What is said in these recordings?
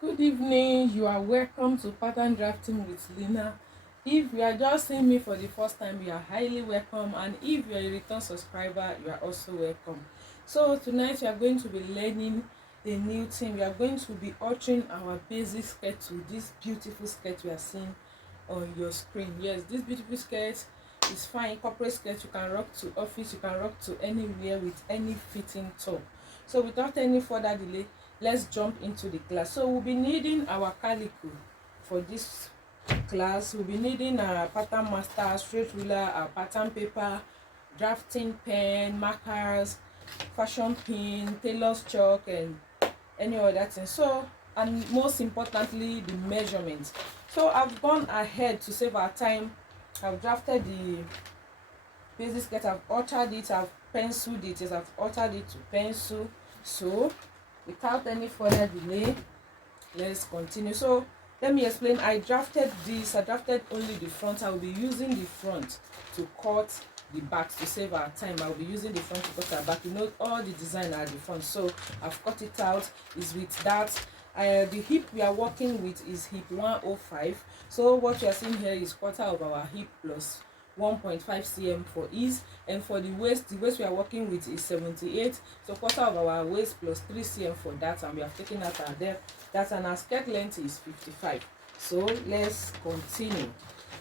Good evening. You are welcome to Pattern Drafting with Lina. If you are just seeing me for the first time, you are highly welcome, and if you are a return subscriber, you are also welcome. So tonight we are going to be learning a new thing. We are going to be altering our basic skirt to this beautiful skirt we are seeing on your screen. Yes, this beautiful skirt is fine. Corporate skirt you can rock to office, you can rock to anywhere with any fitting top. So without any further delay, let's jump into the class. So we'll be needing our calico for this class. We'll be needing our pattern master, straight ruler, our pattern paper, drafting pen, markers, fashion pin, tailor's chalk, and any other thing. So, and most importantly, the measurements. So I've gone ahead to save our time. I've drafted the basic skirt, I've altered it, I've penciled it. Yes, I've altered it to pencil. So without any further delay, let's continue. So let me explain. I drafted only the front. I will be using the front to cut the back to save our time. I will be using the front to cut our back. You know, all the design are the front, so I've cut it out. Is with that. The hip we are working with is hip 105. So what you are seeing here is quarter of our hip plus 1.5 cm for ease, and for the waist we are working with is 78. So quarter of our waist plus 3 cm for that, and we have taken out our depth. That, and our skirt length is 55. So let's continue.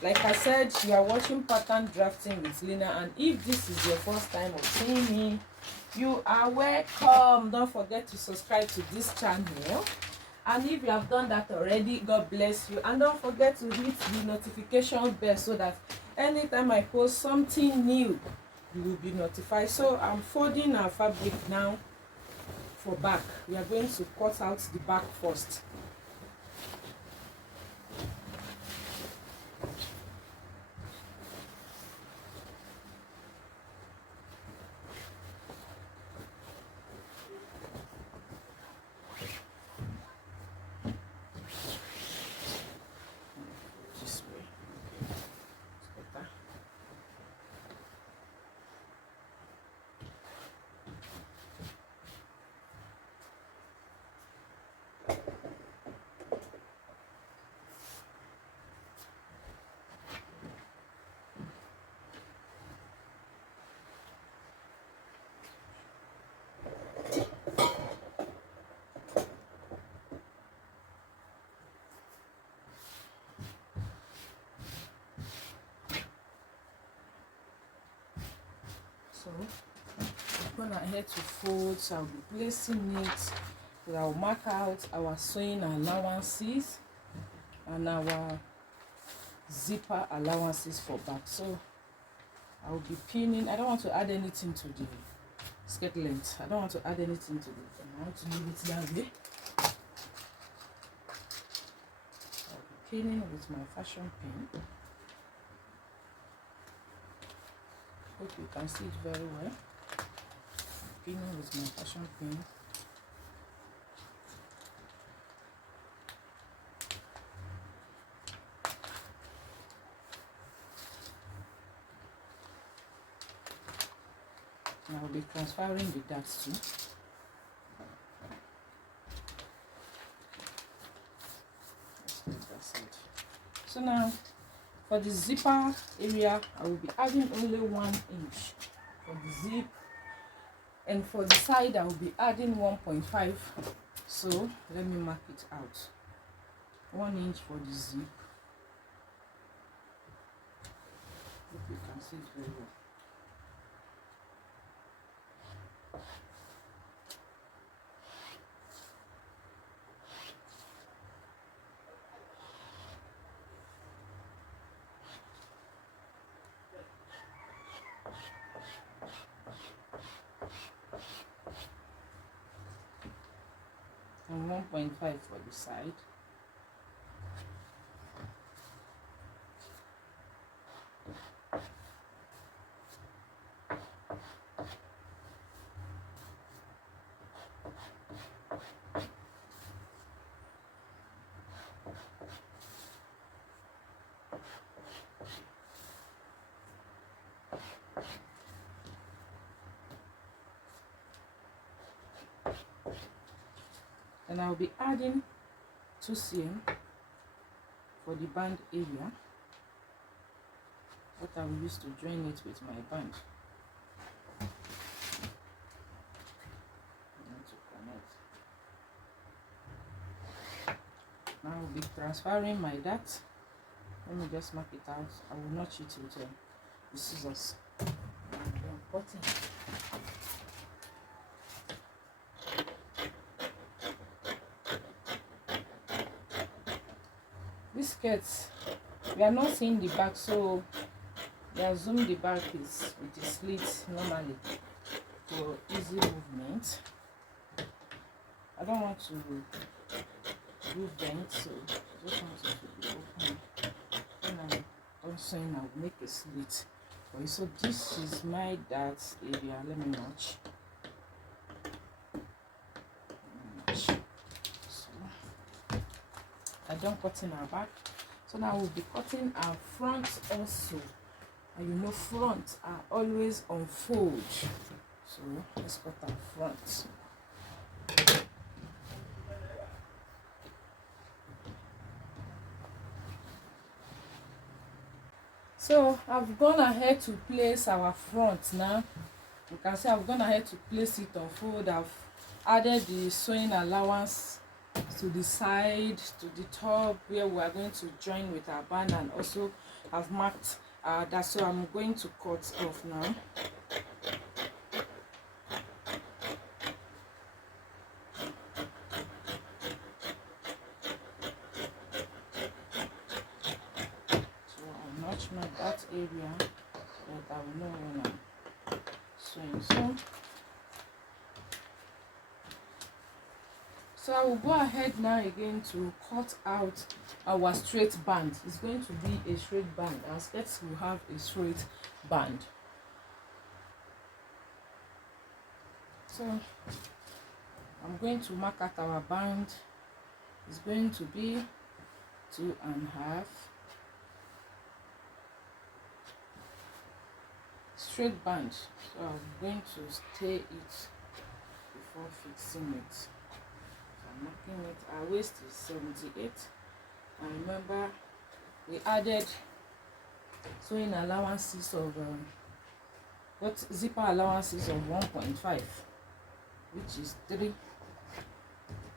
Like I said, you are watching Pattern Drafting with Lina, and if this is your first time of seeing me, you are welcome. Don't forget to subscribe to this channel, and if you have done that already, God bless you. And don't forget to hit the notification bell so that anytime I post something new, you will be notified. So I'm folding our fabric now for back. We are going to cut out the back first. This way. It's better. So I'm going ahead to fold. So I'll be placing it. So I'll mark out our sewing allowances and our zipper allowances for back. So I'll be pinning. I don't want to add anything to the skirt length. I don't want to add anything to it. I want to leave it that way. I'll be pinning with my fashion pin. Hope you can see it very well. Pinning with my fashion pin. And I'll be transferring the darts too. So now for the zipper area, I will be adding only 1 inch for the zip, and for the side I will be adding 1.5. So let me mark it out. 1 inch for the zip. Hope you can see it very well. And 1.5 for the side. And I'll be adding 2 cm for the band area, what I will use to join it with my band. Now I'll be transferring my dart. Let me just mark it out. I will notch it with the scissors. Cutting. This skirt, we are not seeing the back, so we assume the back is with the slit normally for easy movement. I don't want to do vent, so I just want it to be open. When I'm done sewing, I will make a slit. Okay, so this is my dart area. Let me notch. So I done cutting our back. So now we'll be cutting our front also. And you know, front are always on fold. So let's cut our front. So I've gone ahead to place our front now. You can see I've gone ahead to place it on fold. I've added the sewing allowance to the side, to the top where we are going to join with our band, and also I've marked that, so I'm going to cut off now. So I'll notch my that area so that I will know when I'm sewing. So I will go ahead now again to cut out our straight band. It's going to be a straight band. Our skirts will have a straight band. So I'm going to mark out our band. It's going to be 2.5. Straight band. So I'm going to stay it before fixing it. Marking it, our waist is 78. And remember, we added sewing allowances of zipper allowances of 1.5, which is 3.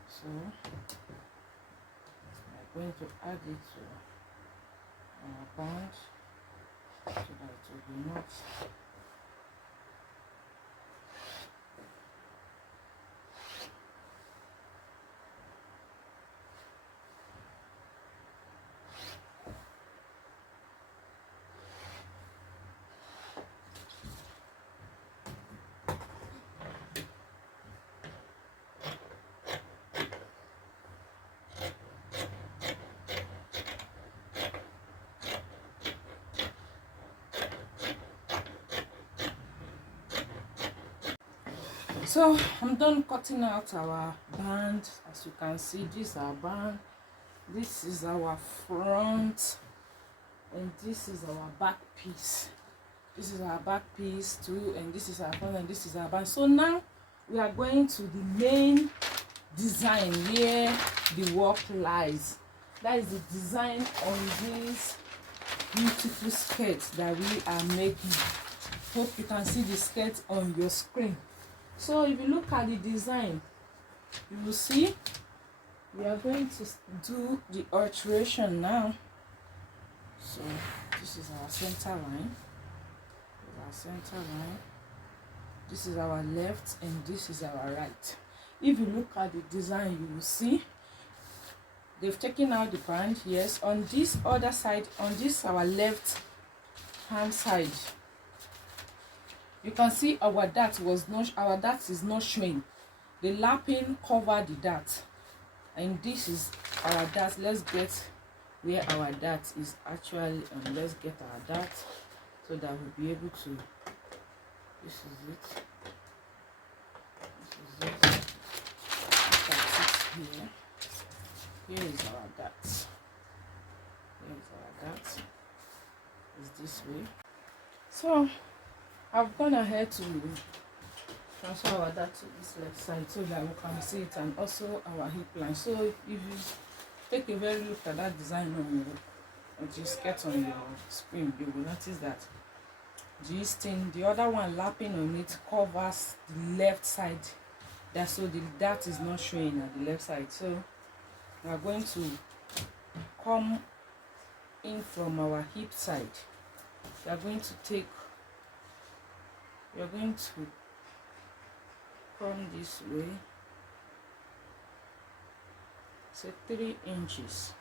So we're going to add it to our band so that it will be not. So I'm done cutting out our band. As you can see, this is our band, this is our front, and this is our back piece. This is our back piece too, and this is our front, and this is our band. So now we are going to the main design where the work lies. That is the design on this beautiful skirt that we are making. Hope you can see the skirt on your screen. So if you look at the design, you will see we are going to do the alteration now. So this is our center line. This is our left, and this is our right. If you look at the design, you will see they've taken out the band. Yes, on this other side, on this our left hand side, you can see our dart is not showing. The lapping covered the dart, and this is our dart. Let's get where our dart is actually, and let's get our dart so that we'll be able to. This is it. Here. Here is our dart. It's this way. So I've gone ahead to transfer our dart to this left side so that we can see it, and also our hip line. So if you take a very look at that design on your skirt on your screen, you will notice that this thing, the other one lapping on it, covers the left side. That's so that is not showing at the left side. So we are going to come in from our hip side. We are going to come this way, say 3 inches.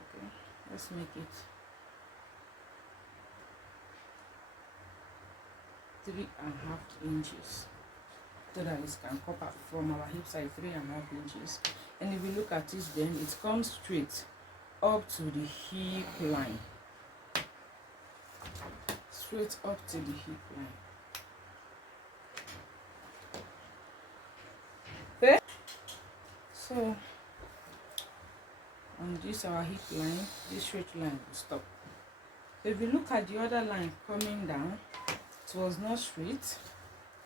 Okay, let's make it 3.5 inches, so that it can cover from our hip side 3.5 inches. And if you look at it, then it comes straight up to the hip line, straight up to the hip line. Okay, so on this our hip line, this straight line will stop. So if you look at the other line coming down, it was not straight.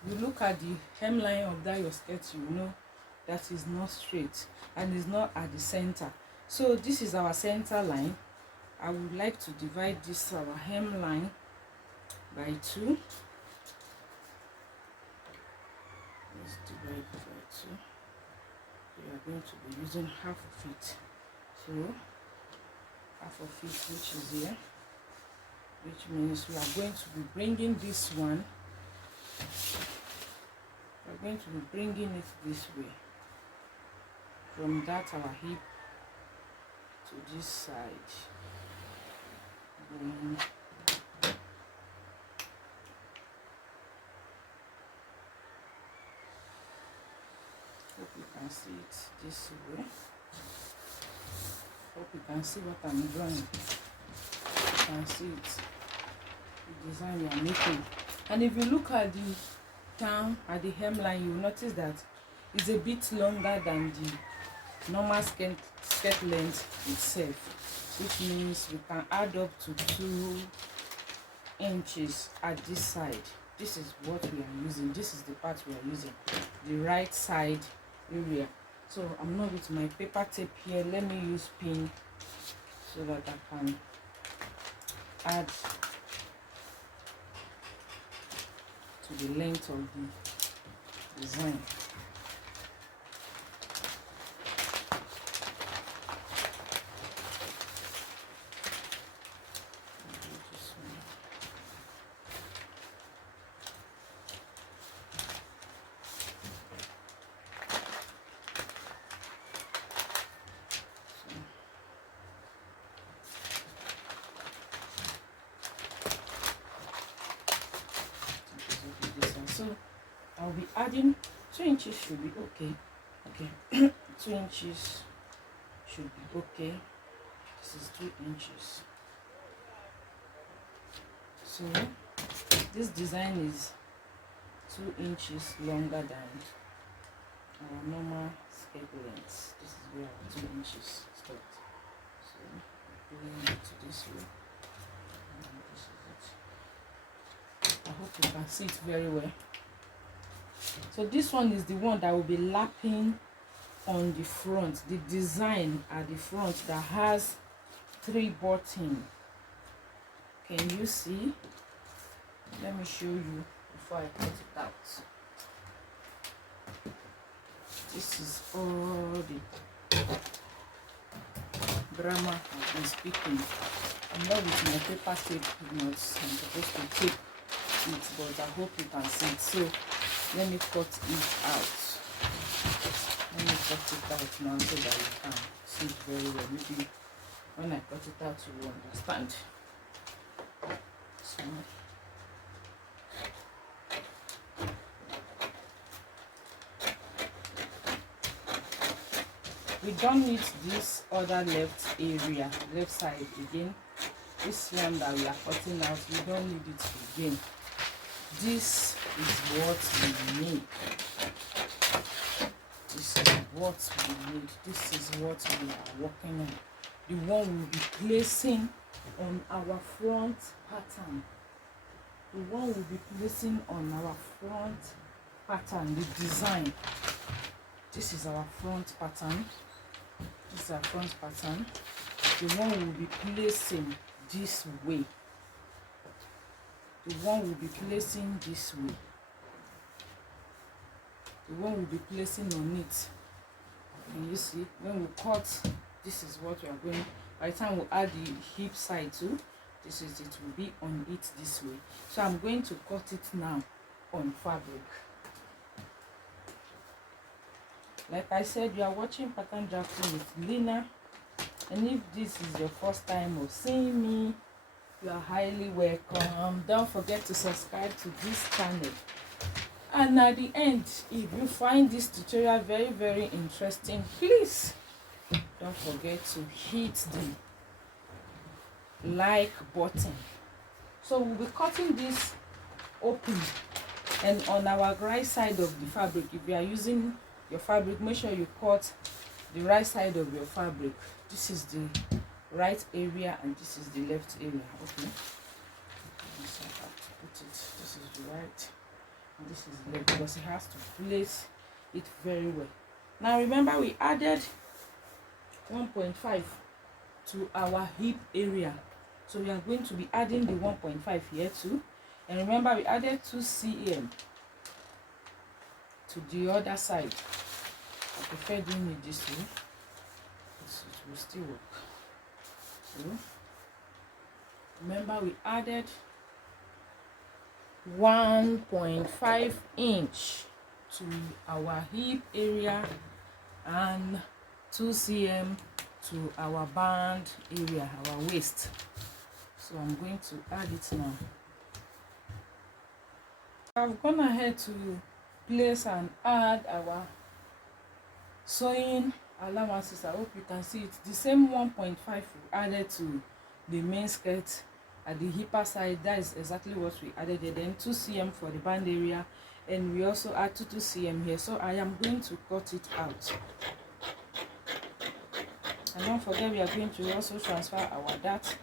You look at the hemline of that your skirt, you know that is not straight and is not at the center. So this is our center line. I would like to divide this our hemline by 2. Let's divide it by 2. We are going to be using half of it. So half of it, which is here, which means we are going to be bringing this one. We are going to be bringing it this way, from that our hip to this side. Then hope you can see it this way. Hope you can see what I'm drawing. You can see it, the design we are making. And if you look at the down at the hemline, you will notice that it's a bit longer than the normal skirt length itself, which means we can add up to 2 inches at this side. This is what we are using. This is the part we are using, the right side area. So I'm not with my paper tape here. Let me use pin so that I can add to the length of the design. So I'll be adding 2 inches should be okay. Okay, 2 inches should be okay. This is 2 inches. So this design is 2 inches longer than our normal skirt length. This is where our 2 inches stopped. So bring it to this way. And this is it. I hope you can see it very well. So this one is the one that will be lapping on the front, the design at the front that has 3 buttons. Can you see? Let me show you before I cut it out. This is all the grammar I've been speaking. I'm not with my paper tape notes. I'm supposed to tape it, but I hope you can see it. So let me cut it out. Let me cut it out now so that you can see it very well. Maybe when I cut it out you will understand. So we don't need this other left area, left side again. This one that we are cutting out, we don't need it again. This is what we need. This is what we need. This is what we are working on. The one we'll be placing on our front pattern. The one we'll be placing on our front pattern, the design. This is our front pattern. This is our front pattern. The one will be placing this way. The one will be placing this way. The one will be placing on it. And you see, when we cut, this is what we are going. By the time we add the hip side too, this is it, will be on it this way. So I'm going to cut it now on fabric. Like I said, you are watching Pattern Drafting with Lina, and if this is your first time of seeing me, you are highly welcome. Don't forget to subscribe to this channel. And at the end, if you find this tutorial very, very interesting, please don't forget to hit the like button. So we'll be cutting this open, and on our right side of the fabric, if you are using your fabric, make sure you cut the right side of your fabric. This is the right area and this is the left area. Okay, so I have to put it, this is the right and this is the left, because it has to place it very well. Now remember, we added 1.5 to our hip area, so we are going to be adding the 1.5 here too. And remember, we added 2 cm to the other side. I prefer doing it this way, so it will still work. So remember, we added 1.5 inch to our hip area and 2 cm to our band area, our waist. So I'm going to add it now. I've gone ahead to place and add our sewing allowances. I hope you can see it. The same 1.5 we added to the main skirt at the hipper side. That is exactly what we added there. Then 2 cm for the band area, and we also add 2 cm here. So I am going to cut it out. And don't forget, we are going to also transfer our dart.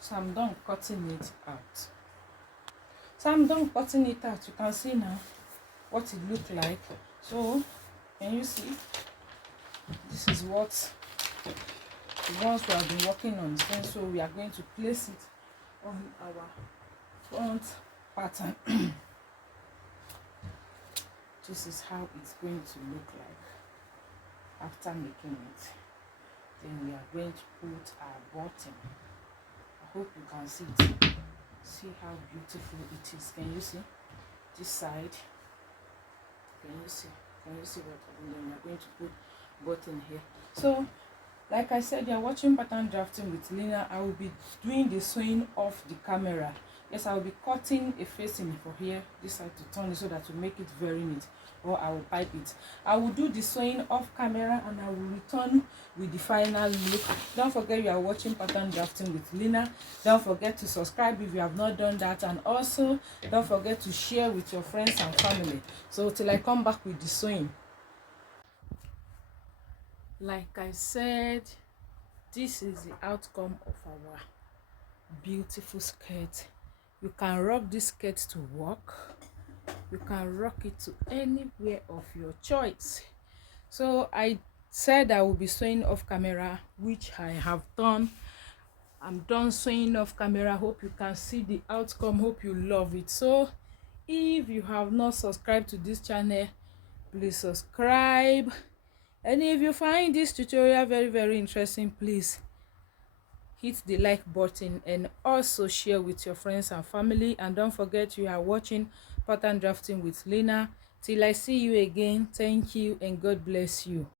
So I'm done cutting it out. So I'm done cutting it out. You can see now what it looked like. So can you see? This is what the ones we have been working on. So we are going to place it on our front pattern. This is how it's going to look like after making it. Then we are going to put our bottom. I hope you can see it. See how beautiful it is. Can you see this side? Can you see what? And then we are going to put button here. So like I said, you're watching Pattern Drafting with Lina. I will be doing the sewing off the camera. Yes, I will be cutting a facing for here, this side, to turn it so that to make it very neat, or I will pipe it. I will do the sewing off camera and I will return with the final look. Don't forget, you are watching Pattern Drafting with Lina. Don't forget to subscribe if you have not done that, and also don't forget to share with your friends and family. So till I come back with the sewing. Like I said, this is the outcome of our beautiful skirt. You can rock this skirt to work. You can rock it to anywhere of your choice. So I said I will be sewing off camera, which I have done. I'm done sewing off camera. Hope you can see the outcome. Hope you love it. So if you have not subscribed to this channel, please subscribe. And if you find this tutorial very, very interesting, please hit the like button and also share with your friends and family. And don't forget, you are watching Pattern Drafting with Lina. Till I see you again, thank you and God bless you.